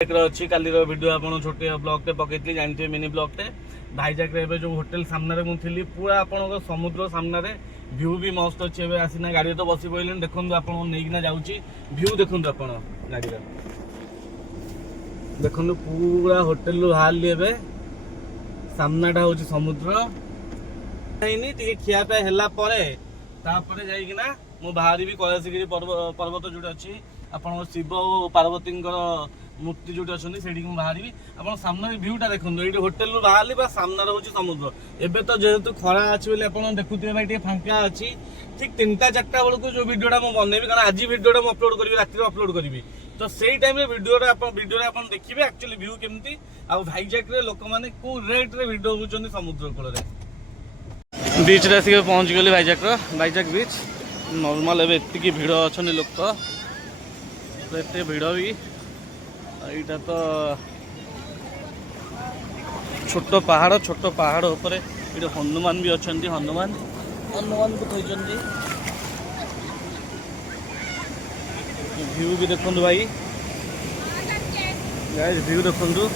अच्छी काली वीडियो आप छोटे ब्लॉगटे पकई जानते मिनी ब्लॉगटे भाईजाक जो होटेल सामने मुझे पूरा आप समुद्र सामने व्यू भी मस्त अच्छे आसीना गाड़ी तो बस पड़े देखो आप जाऊँगी व्यू देखो आप गाड़ी देखो पूरा होटेल बाहर ए सामनाटा हूँ समुद्र खियापिया है जाइना मु बाहर कैलाशगिरी पर्वत जो अच्छी आप शिव और पार्वती मूर्ति जो अच्छी से बाहर आप सामने भ्यूटा देखो ये होटेल बाहर सामने हूँ समुद्र एवं तो जेहेतु खरा अच्छी बोली आप देखुए भाई फांका अच्छी ठीक 3-4 बेलू जो भिडियोटा मुझे बनैबी कारण आज भिडियोटा मुझे अपलोड करी रात अपलोड करी तो से टाइम भिडियो देखिए एक्चुअली व्यू केमती आ भाईजाक लोक मैंने कौ रेट्रे भिडियो बुझे समुद्र कूल बीच रे आसिक पहुँच गली भाईजाक बीच नॉर्मल एवं एति भिड़ अच्छा लोक तो एत भिड़ भी यहाँ तो छोट पहाड़ उपर ये हनुमान भी अच्छा हनुमान को कहते व्यू भी देखो भाई व्यू देखो